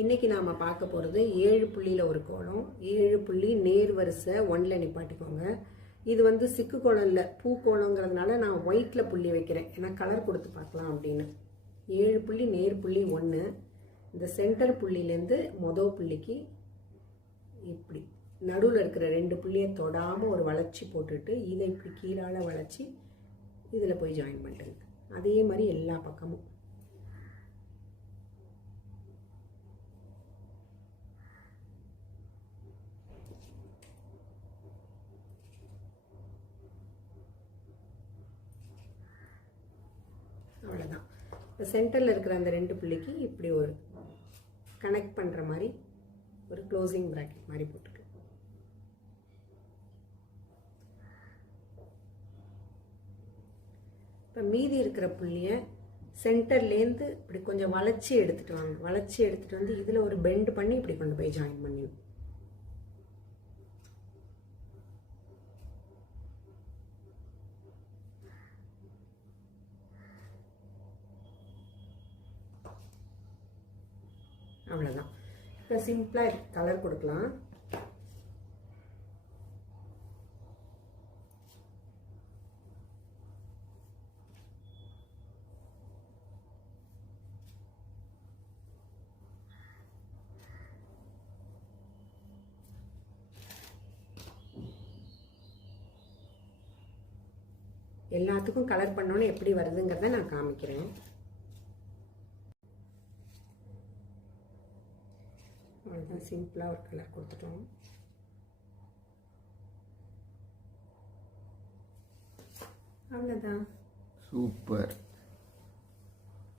இன்றைக்கி நாம் பார்க்க போகிறது 7 புள்ளியில் ஒரு கோலம். 7 புள்ளி நேர் வரிசை 1ல் நிப்பாட்டிக்கோங்க. இது வந்து சிக்கு கோலம் இல்லை, பூ கோலங்கிறதுனால நான் ஒயிட்டில் புள்ளி வைக்கிறேன், ஏன்னா கலர் கொடுத்து பார்க்கலாம் அப்படின்னு. 7 புள்ளி நேர் புள்ளி 1. இந்த சென்டர் புள்ளியிலேருந்து மொதல் புள்ளிக்கு இப்படி நடுவில் இருக்கிற 2 புள்ளியை தொடாமல் ஒரு வளைச்சி போட்டுட்டு இதை இப்படி கீழால் வளைச்சி இதில் போய் ஜாயின் பண்ணிட்டுங்க. அதே மாதிரி எல்லா பக்கமும். அவ்வளோதான். இப்போ சென்டரில் இருக்கிற அந்த 2 புள்ளிக்கு இப்படி ஒரு கனெக்ட் பண்ணுற மாதிரி ஒரு க்ளோசிங் ப்ராக்கெட் மாதிரி போட்டுருக்கு. இப்போ மீதி இருக்கிற புள்ளியை சென்டர்லேருந்து இப்படி கொஞ்சம் வளைச்சி எடுத்துகிட்டு வாங்க. வளைச்சி எடுத்துகிட்டு வந்து இதில் ஒரு பெண்ட் பண்ணி இப்படி கொண்டு போய் ஜாயின் பண்ணிடும். அவ்வளோதான். இப்போ சிம்பிளாக கலர் கொடுக்கலாம். எல்லாத்துக்கும் கலர் பண்ணோன்னு எப்படி வருதுங்கிறத நான் காமிக்கிறேன். அவ்வளோதான், சிம்பிளாக ஒரு கலர் கொடுத்துட்டோம். அவ்வளோதான். சூப்பர்.